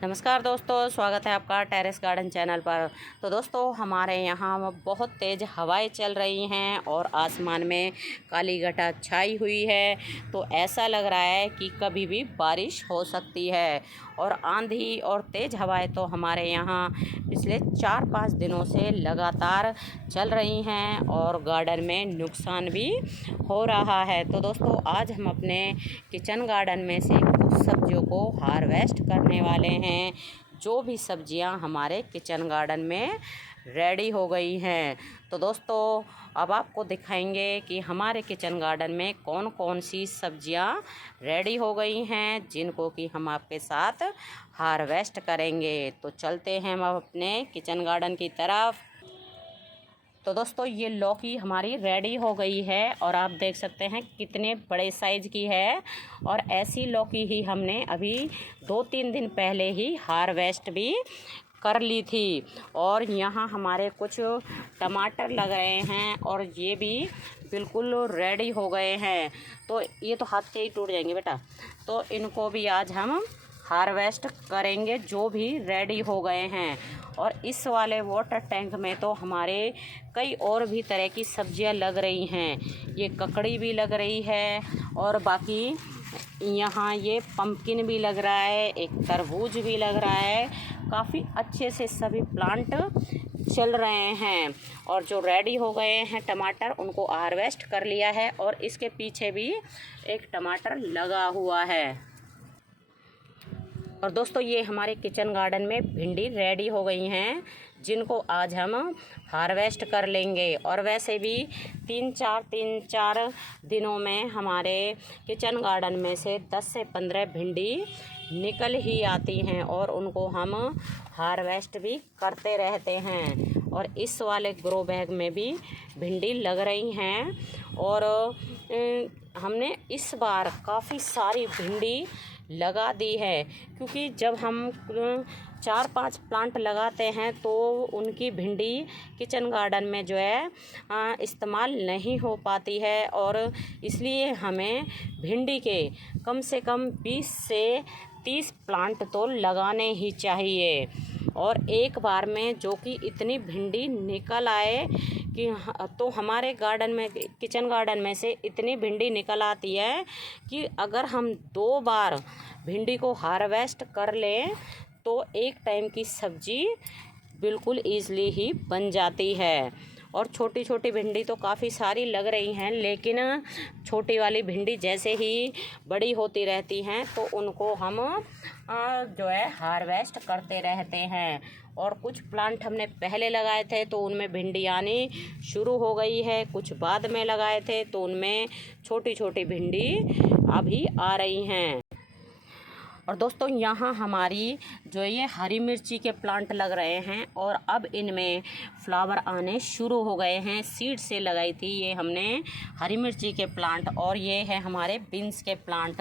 नमस्कार दोस्तों, स्वागत है आपका टेरेस गार्डन चैनल पर। तो दोस्तों, हमारे यहाँ बहुत तेज़ हवाएं चल रही हैं और आसमान में काली घटा छाई हुई है। तो ऐसा लग रहा है कि कभी भी बारिश हो सकती है। और आंधी और तेज़ हवाएं तो हमारे यहाँ पिछले 4-5 दिनों से लगातार चल रही हैं और गार्डन में नुकसान भी हो रहा है। तो दोस्तों, आज हम अपने किचन गार्डन में से कुछ सब्जियों को हार्वेस्ट करने वाले हैं। जो भी सब्जियां हमारे किचन गार्डन में रेडी हो गई हैं। तो दोस्तों, अब आपको दिखाएंगे कि हमारे किचन गार्डन में कौन कौन सी सब्जियां रेडी हो गई हैं, जिनको कि हम आपके साथ हार्वेस्ट करेंगे। तो चलते हैं हम अपने किचन गार्डन की तरफ। तो दोस्तों, ये लौकी हमारी रेडी हो गई है और आप देख सकते हैं कितने बड़े साइज़ की है। और ऐसी लौकी ही हमने अभी 2-3 दिन पहले ही हार्वेस्ट भी कर ली थी। और यहाँ हमारे कुछ टमाटर लग रहे हैं और ये भी बिल्कुल रेडी हो गए हैं। तो ये तो हाथ से ही टूट जाएंगे बेटा। तो इनको भी आज हम हार्वेस्ट करेंगे, जो भी रेडी हो गए हैं। और इस वाले वाटर टैंक में तो हमारे कई और भी तरह की सब्जियां लग रही हैं। ये ककड़ी भी लग रही है और बाकी यहाँ ये पम्पकिन भी लग रहा है, एक तरबूज भी लग रहा है। काफ़ी अच्छे से सभी प्लांट चल रहे हैं। और जो रेडी हो गए हैं टमाटर, उनको हार्वेस्ट कर लिया है। और इसके पीछे भी एक टमाटर लगा हुआ है। और दोस्तों, ये हमारे किचन गार्डन में भिंडी रेडी हो गई हैं, जिनको आज हम हार्वेस्ट कर लेंगे। और वैसे भी 3-4 दिनों में हमारे किचन गार्डन में से 10 से 15 भिंडी निकल ही आती हैं और उनको हम हार्वेस्ट भी करते रहते हैं। और इस वाले ग्रो बैग में भी भिंडी लग रही हैं। और हमने इस बार काफ़ी सारी भिंडी लगा दी है, क्योंकि जब हम 4-5 प्लांट लगाते हैं तो उनकी भिंडी किचन गार्डन में जो है इस्तेमाल नहीं हो पाती है। और इसलिए हमें भिंडी के कम से कम 20 से 30 प्लांट तो लगाने ही चाहिए। और एक बार में जो कि इतनी भिंडी निकल आए कि तो हमारे गार्डन में, किचन गार्डन में से इतनी भिंडी निकल आती है कि अगर हम 2 बार भिंडी को हार्वेस्ट कर लें तो एक टाइम की सब्जी बिल्कुल ईज़िली ही बन जाती है। और छोटी छोटी भिंडी तो काफ़ी सारी लग रही हैं, लेकिन छोटी वाली भिंडी जैसे ही बड़ी होती रहती हैं तो उनको हम जो है हार्वेस्ट करते रहते हैं। और कुछ प्लांट हमने पहले लगाए थे तो उनमें भिंडी आनी शुरू हो गई है, कुछ बाद में लगाए थे तो उनमें छोटी छोटी भिंडी अभी आ रही हैं। और दोस्तों, यहाँ हमारी जो ये हरी मिर्ची के प्लांट लग रहे हैं और अब इनमें फ्लावर आने शुरू हो गए हैं। सीड से लगाई थी ये हमने हरी मिर्ची के प्लांट। और ये है हमारे बीन्स के प्लांट।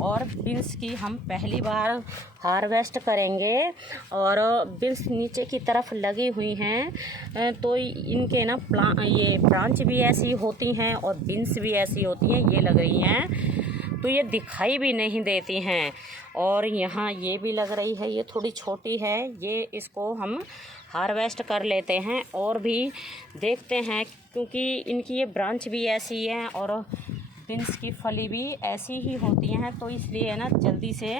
और बीन्स की हम पहली बार हार्वेस्ट करेंगे। और बीन्स नीचे की तरफ लगी हुई हैं, तो इनके ना ये ब्रांच भी ऐसी होती हैं और बीन्स भी ऐसी होती हैं। ये लग रही हैं तो ये दिखाई भी नहीं देती हैं। और यहाँ ये भी लग रही है, ये थोड़ी छोटी है, ये इसको हम हार्वेस्ट कर लेते हैं और भी देखते हैं, क्योंकि इनकी ये ब्रांच भी ऐसी है और बीन्स की फली भी ऐसी ही होती हैं। तो इसलिए ना जल्दी से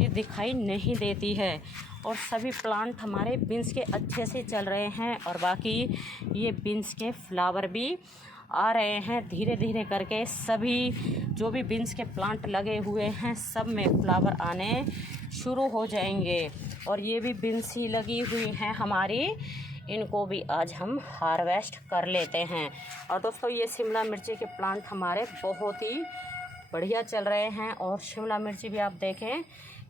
ये दिखाई नहीं देती है। और सभी प्लांट हमारे बीन्स के अच्छे से चल रहे हैं। और बाकी ये बीन्स के फ्लावर भी आ रहे हैं धीरे धीरे करके। सभी जो भी बीन्स के प्लांट लगे हुए हैं सब में फ्लावर आने शुरू हो जाएंगे। और ये भी बीन्स ही लगी हुई हैं हमारी, इनको भी आज हम हार्वेस्ट कर लेते हैं। और दोस्तों, ये शिमला मिर्ची के प्लांट हमारे बहुत ही बढ़िया चल रहे हैं। और शिमला मिर्ची भी आप देखें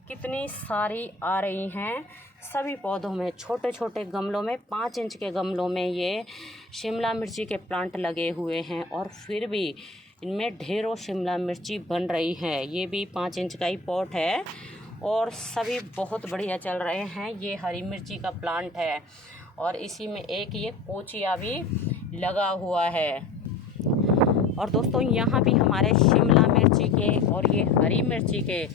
कितनी सारी आ रही हैं सभी पौधों में। छोटे छोटे गमलों में, 5 इंच के गमलों में ये शिमला मिर्ची के प्लांट लगे हुए हैं। और फिर भी इनमें ढेरों शिमला मिर्ची बन रही है। ये भी 5 इंच का ही पॉट है और सभी बहुत बढ़िया चल रहे हैं। ये हरी मिर्ची का प्लांट है और इसी में एक ये कोचिया भी लगा हुआ है। और दोस्तों, यहाँ भी हमारे शिमला मिर्ची के और ये हरी मिर्ची के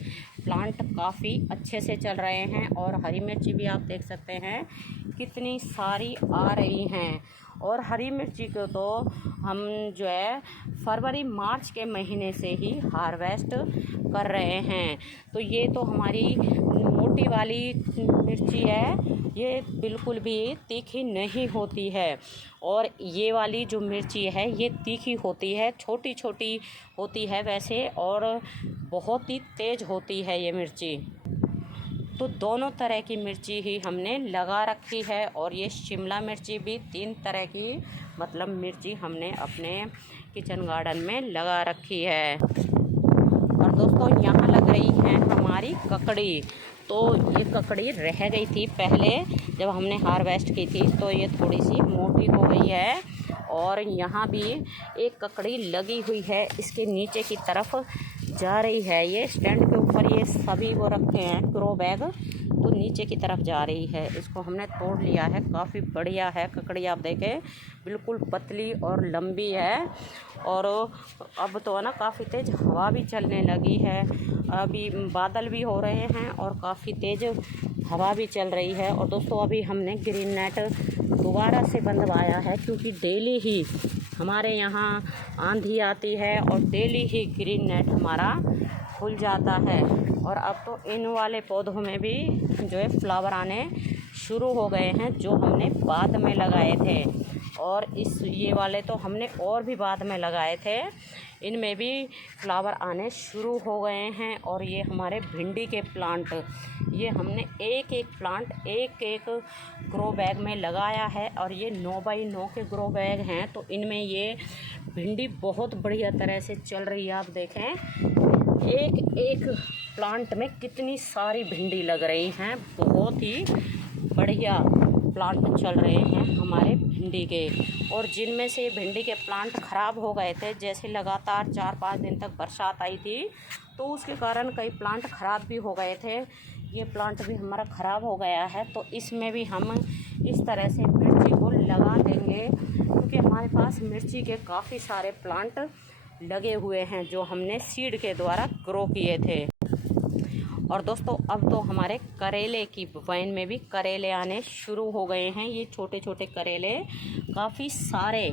प्लांट काफ़ी अच्छे से चल रहे हैं। और हरी मिर्ची भी आप देख सकते हैं कितनी सारी आ रही हैं। और हरी मिर्ची को तो हम जो है फरवरी मार्च के महीने से ही हार्वेस्ट कर रहे हैं। तो ये तो हमारी मोटी वाली मिर्ची है, ये बिल्कुल भी तीखी नहीं होती है। और ये वाली जो मिर्ची है ये तीखी होती है, छोटी छोटी होती है वैसे, और बहुत ही तेज़ होती है ये मिर्ची। तो दोनों तरह की मिर्ची ही हमने लगा रखी है। और ये शिमला मिर्ची भी 3 तरह की मतलब मिर्ची हमने अपने किचन गार्डन में लगा रखी है। और दोस्तों यहाँ लग रही है हमारी ककड़ी। तो ये ककड़ी रह गई थी पहले जब हमने हार्वेस्ट की थी, तो ये थोड़ी सी मोटी हो गई है। और यहाँ भी एक ककड़ी लगी हुई है, इसके नीचे की तरफ जा रही है। ये स्टैंड के ऊपर ये सभी वो रखे हैं ग्रो बैग, तो नीचे की तरफ जा रही है। इसको हमने तोड़ लिया है, काफ़ी बढ़िया है ककड़ी। आप देखें बिल्कुल पतली और लंबी है। और अब तो है ना काफ़ी तेज़ हवा भी चलने लगी है, अभी बादल भी हो रहे हैं और काफ़ी तेज़ हवा भी चल रही है। और दोस्तों अभी हमने ग्रीन नेट दोबारा से बंधवाया है, क्योंकि डेली ही हमारे यहाँ आंधी आती है और डेली ही ग्रीन नेट हमारा खुल जाता है। और अब तो इन वाले पौधों में भी जो है फ्लावर आने शुरू हो गए हैं, जो हमने बाद में लगाए थे। और ये वाले तो हमने और भी बाद में लगाए थे, इनमें भी फ्लावर आने शुरू हो गए हैं। और ये हमारे भिंडी के प्लांट, ये हमने एक एक प्लांट एक एक ग्रो बैग में लगाया है। और ये 9 बाई 9 के ग्रो बैग हैं, तो इनमें ये भिंडी बहुत बढ़िया तरह से चल रही है। आप देखें एक एक प्लांट में कितनी सारी भिंडी लग रही हैं, बहुत ही बढ़िया प्लांट चल रहे हैं हमारे भिंडी के। और जिनमें से भिंडी के प्लांट ख़राब हो गए थे, जैसे लगातार 4-5 दिन तक बरसात आई थी, तो उसके कारण कई प्लांट ख़राब भी हो गए थे। ये प्लांट भी हमारा ख़राब हो गया है, तो इसमें भी हम इस तरह से मिर्ची को लगा देंगे, क्योंकि हमारे पास मिर्ची के काफ़ी सारे प्लांट लगे हुए हैं जो हमने सीड के द्वारा ग्रो किए थे। और दोस्तों अब तो हमारे करेले की वाइन में भी करेले आने शुरू हो गए हैं। ये छोटे छोटे करेले काफ़ी सारे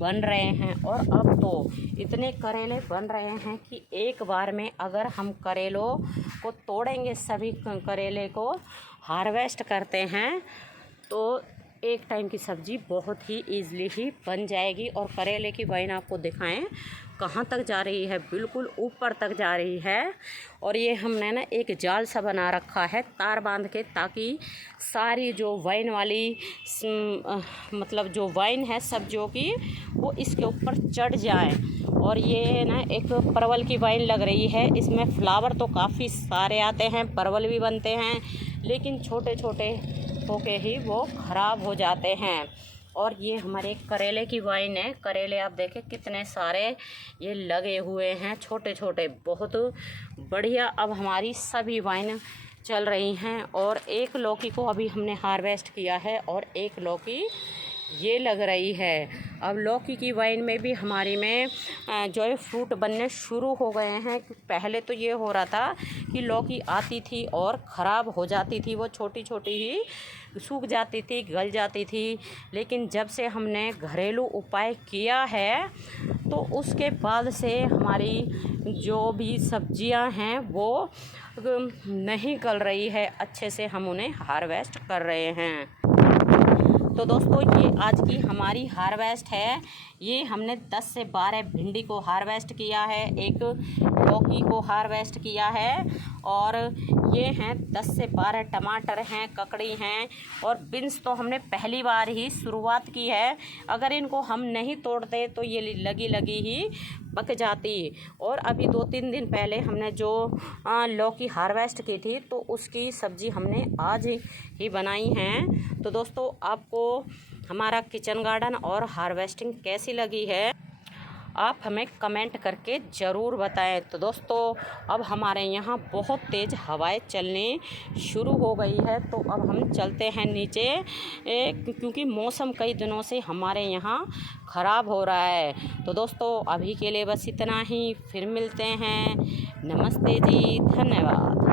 बन रहे हैं। और अब तो इतने करेले बन रहे हैं कि एक बार में अगर हम करेलों को तोड़ेंगे, सभी करेले को हार्वेस्ट करते हैं, तो एक टाइम की सब्ज़ी बहुत ही ईज़िली ही बन जाएगी। और करेले की वाइन आपको दिखाएं कहाँ तक जा रही है, बिल्कुल ऊपर तक जा रही है। और ये हमने ना एक जाल सा बना रखा है तार बांध के, ताकि सारी जो वाइन वाली मतलब जो वाइन है सब्जियों की, वो इसके ऊपर चढ़ जाए। और ये ना एक परवल की वाइन लग रही है, इसमें फ्लावर तो काफ़ी सारे आते हैं, परवल भी बनते हैं, लेकिन छोटे छोटे होके ही वो ख़राब हो जाते हैं। और ये हमारे करेले की वाइन है, करेले आप देखें कितने सारे ये लगे हुए हैं, छोटे छोटे, बहुत बढ़िया। अब हमारी सभी वाइन चल रही हैं। और एक लौकी को अभी हमने हार्वेस्ट किया है, और एक लौकी ये लग रही है। अब लौकी की वाइन में भी हमारी में जो है फ्रूट बनने शुरू हो गए हैं। पहले तो ये हो रहा था कि लौकी आती थी और ख़राब हो जाती थी, वो छोटी छोटी ही सूख जाती थी, गल जाती थी। लेकिन जब से हमने घरेलू उपाय किया है, तो उसके बाद से हमारी जो भी सब्जियां हैं वो नहीं गल रही है, अच्छे से हम उन्हें हार्वेस्ट कर रहे हैं। तो दोस्तों ये आज की हमारी हार्वेस्ट है। ये हमने 10 से 12 भिंडी को हार्वेस्ट किया है, एक लौकी को हार्वेस्ट किया है, और ये हैं 10 से 12 टमाटर हैं, ककड़ी हैं, और बीन्स तो हमने पहली बार ही शुरुआत की है। अगर इनको हम नहीं तोड़ते तो ये लगी लगी ही पक जाती। और अभी 2-3 दिन पहले हमने जो लौकी हार्वेस्ट की थी, तो उसकी सब्ज़ी हमने आज ही बनाई हैं। तो दोस्तों आपको हमारा किचन गार्डन और हार्वेस्टिंग कैसी लगी है, आप हमें कमेंट करके ज़रूर बताएं। तो दोस्तों अब हमारे यहाँ बहुत तेज़ हवाएं चलनी शुरू हो गई है, तो अब हम चलते हैं नीचे, क्योंकि मौसम कई दिनों से हमारे यहाँ ख़राब हो रहा है। तो दोस्तों अभी के लिए बस इतना ही, फिर मिलते हैं। नमस्ते जी, धन्यवाद।